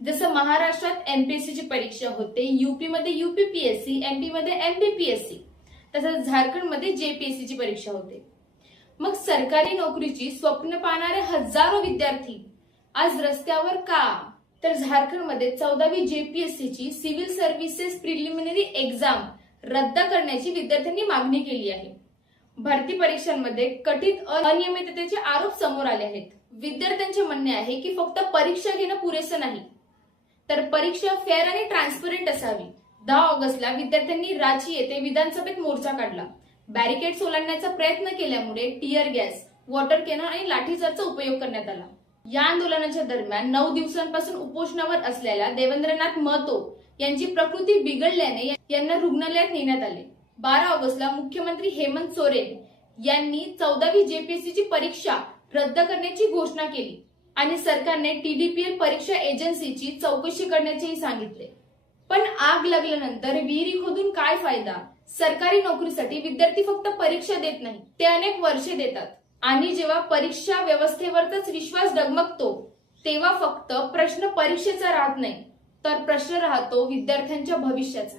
जसं महाराष्ट्रात एमपीएससी ची परीक्षा होते, यूपी मध्ये यूपीपीएससी, एमपी मध्ये एमपीपीएससी, तसंच झारखंडमध्ये जेपीएससी ची परीक्षा होते। मग सरकारी नोकरीची स्वप्न पाहणारे हजारो विद्यार्थी आज रस्त्यावर का? तर झारखंडमध्ये 14वी जेपीएससी ची सिव्हिल सर्व्हिसेस प्रिलिमिनरी एक्झाम रद्द करण्याची विद्यार्थ्यांनी मागणी केली आहे। भरती परीक्षांमध्ये कथित अनियमिततेचे आरोप समोर आले आहेत। विद्यार्थ्यांचे म्हणणे आहे की फक्त परीक्षा घेणं पुरेसं नाही, तर परीक्षा फेअर आणि ट्रान्सपरंट असावी। 10 ऑगस्टला विद्यार्थ्यांनी रांची येथे विधानसभेत मोर्चा काढला। बॅरिकेड्स ओलांडण्याचा प्रयत्न केल्यामुळे टियर गॅस, वॉटर कॅनन आणि लाठीचार्जचा उपयोग करण्यात आला। या आंदोलनाच्या दरम्यान 9 दिवसांपासून उपोषणावर असलेल्या देवेंद्रनाथ महतो यांची प्रकृती बिघडल्याने यांना रुग्णालयात नेण्यात आले। 12 ऑगस्टला मुख्यमंत्री हेमंत सोरेन यांनी 14वी जेपीएससी ची परीक्षा रद्द करण्याची घोषणा केली आणि सरकारने टीडीपीएल परीक्षा एजन्सीची चौकशी करण्याचेही सांगितले। पण आग लागल्यानंतर विहिरी खोदून काय फायदा? सरकारी नोकरीसाठी विद्यार्थी फक्त परीक्षा देत नाही, ते अनेक वर्षे देतात आणि जेव्हा परीक्षा व्यवस्थेवरच विश्वास डगमगतो तेव्हा फक्त प्रश्न परीक्षेचा राहत नाही, तर प्रश्न राहतो विद्यार्थ्यांच्या भविष्याचा।